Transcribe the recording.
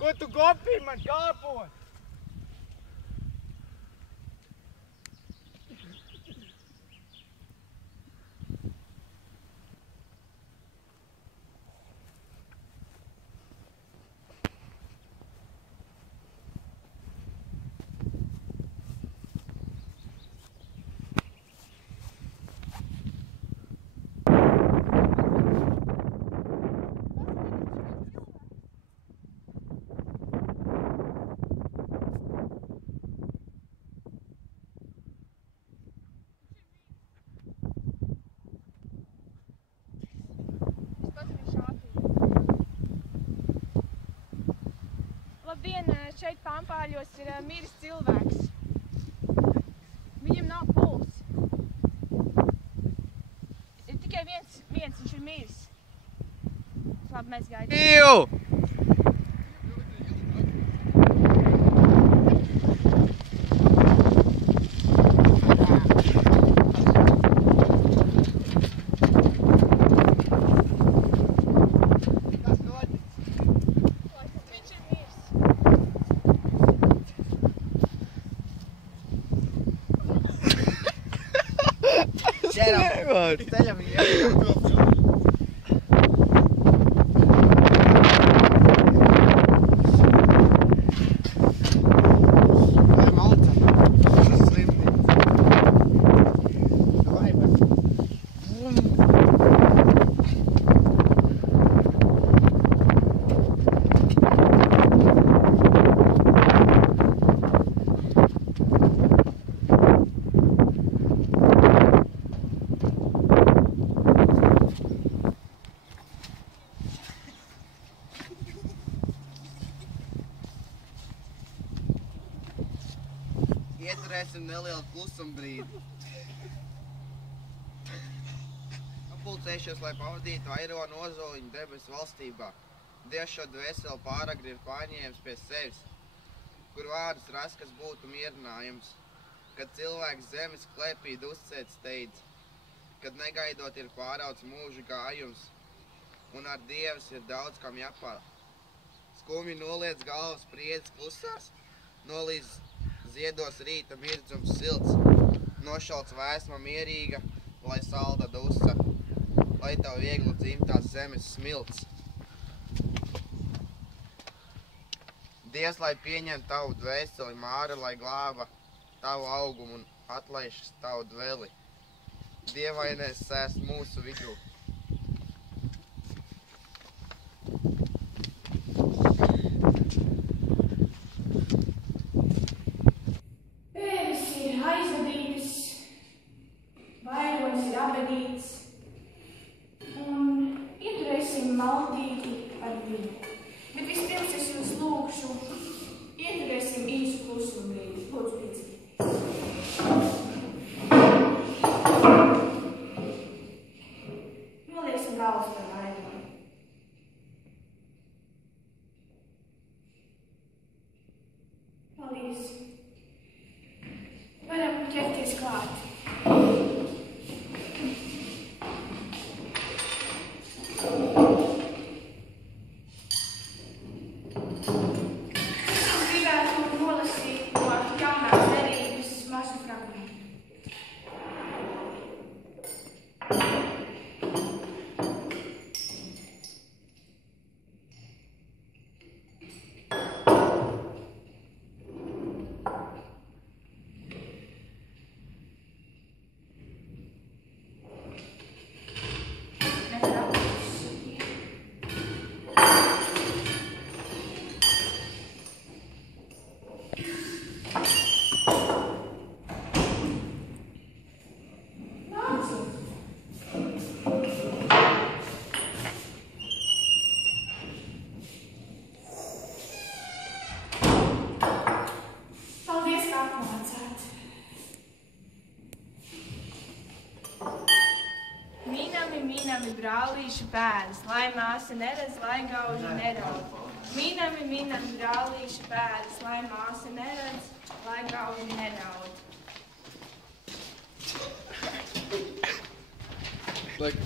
Ko tu gopini man kāpot? Labdien, šeit Pampāļos ir miris cilvēks. Viņam nav pulss. Ir tikai viens, viņš ir miris. Labi, mēs gaidām. Ceļam viņu. Ieturēsim nelielu klusuma brīdi. Apulcējušies, lai pavadītu Aironu Ozoliņu debesu valstībā. Dievs šo dvēseli pāragri ir paņēmis pie sevis, kur vārdus rast, kas būtu mierinājums, kad cilvēks zemes klēpī uzcēt steidz, kad negaidot ir pārauts mūža gājums, un ar Dievs ir daudz kam jāpār. Skumji noliec galvas spriedzes klusās, nolīdz ziedos rīta mirdzums silts, nošalts vēsma mierīga, lai salda dusa, lai tev viegli dzimtās zemes smilts. Dievs, lai pieņem tavu dvēseli, Māra, lai glāba tavu augumu un atlaišas tavu dveli. Dievainais sēst mūsu vidū. Maldīgi ar viņu. Bet vispirms es jūs lūkšu, ieturēsim īsu klusumu brīdi. Lūdzu, līdzīgi. Nolieksim galvas par vainu. Paldies. Varam ķerties klāt. Mīnami brālīšu pēdas, lai māsa neredz, lai gauži neraud. Mīnami brālīšu pēdas, lai māsa neredz, lai gauži neraud. Like,